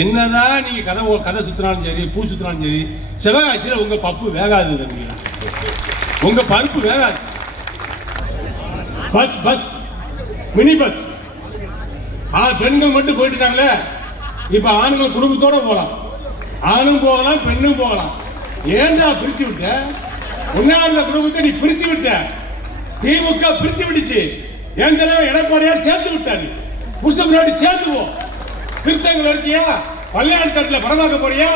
என்னதான் நீங்க கதை சுத்தினாலும் சரி, பூ சுத்தினாலும் சரி, சிவகாசியில உங்க பப்பு வேகாது தம்பி, உங்க பருப்பு வேகாது. பஸ் மினி பஸ் பெண்கள் மட்டும் போயிட்டு இருக்காங்களே, இப்ப ஆண்கள் குடும்பத்தோட போகலாம், ஆணும் போகலாம் பெண்ணும் போகலாம். ஏன்டா பிரிச்சு விட்ட? உன்னால குடும்பத்தை நீ பிரிச்சு விட்ட. திமுக பிரிச்சு விடுச்சு. என் தலைவர் எடப்பாடியார் சேர்த்து விட்டாரு. புருஷன் முன்னாடி சேர்த்துவோம். திருத்தங்கள் இருக்கியா? பள்ளியாட்காட்டில் படமாக்க போறியா?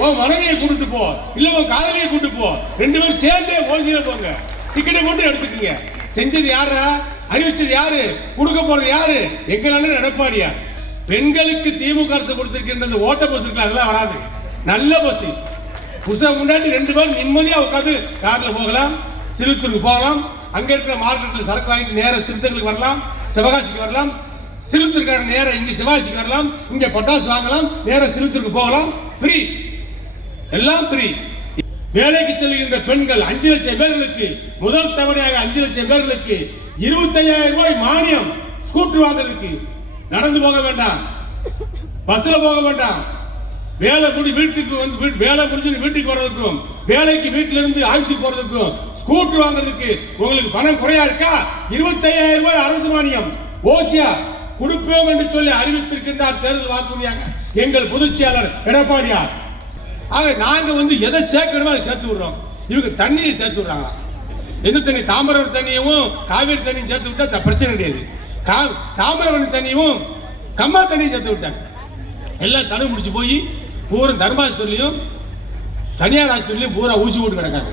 உன் மனைவியை கூட்டிட்டு போ, இல்ல உன் காதலியை கூட்டிட்டு போ. 2 பேரும் சேர்ந்தே ஓசியில போங்க. டிக்கெட்டை மட்டும் எடுத்துக்கீங்க. செஞ்சது யாரா? அறிவிச்சது யாரு? கொடுக்க போறது யாரு? எங்களால எடப்பாடியா. பெண்களுக்கு திமுக அரசு கொடுத்திருக்கின்ற ஓட்ட பஸ் இருக்கு, அதெல்லாம் வராது. நல்ல பஸ். புருஷன் முன்னாடி 2 பேரும் நிம்மதியா உட்காந்து கார்ல போகலாம், சிறுத்தூருக்கு போகலாம். அங்க இருக்கிற மார்க்கெட்டில் சரக்கு வாங்கிட்டு நேர திருத்தங்களுக்கு வரலாம், சிவகாசிக்கு வரலாம். சிறுத்தூருக்கார நேரம் இங்க சிவகாசிக்கு வரலாம், இங்க பட்டாசு வாங்கலாம், நேர சிறுத்தூருக்கு போகலாம். ஃப்ரீ, எல்லாம் ஃப்ரீ. வேலைக்கு செல்கின்ற பெண்கள் 5 லட்சம் பேர்களுக்கு முதல் தவணையாக 5 லட்சம் பேர்களுக்கு 25,000 ரூபாய் மானியம். ஸ்கூட்டர் வாங்குறதுக்கு நடந்து போக வேண்டாம், பஸ்ல போக வேண்டாம். வேலை முடி வீட்டுக்கு வந்து வேலை முடிஞ்சு வீட்டுக்கு வர்றதுக்கும், வேலைக்கு வீட்டில இருந்து ஆஃபீஸுக்கு போறதுக்கும், ஸ்கூட்டர் வாங்குறதுக்கு உங்களுக்கு பணம் குறையா இருக்கா? 25,000 ரூபாய் அரசு மானியம் ஓசியா கொடுப்போம் என்று சொல்லி அறிவித்திருக்கின்றார் தேர்தல் வாக்குறுதியாக எங்கள் பொதுச் செயலாளர் எடப்பாடியார். ஆக நாங்க எதை சேர்க்கணுமோ அதை சேர்த்து விடுறோம். இவங்க தண்ணியை சேர்த்து விடுறாங்க. எந்த தண்ணி? தாமிரபரணி தண்ணியும் காவிரி தண்ணியும் சேர்த்து விட்டா பிரச்சனை கிடையாது. தாமிரபரணி தண்ணியும் கம்மா தண்ணியும் சேர்த்து விட்டாங்க. எல்லாம் தடை முடிச்சு போய் பூரா தர்மாஸ்பத்திரிலையும் தனியார் ஆஸ்பத்திரிலையும் பூரா ஊசி போட்டு கிடக்காங்க.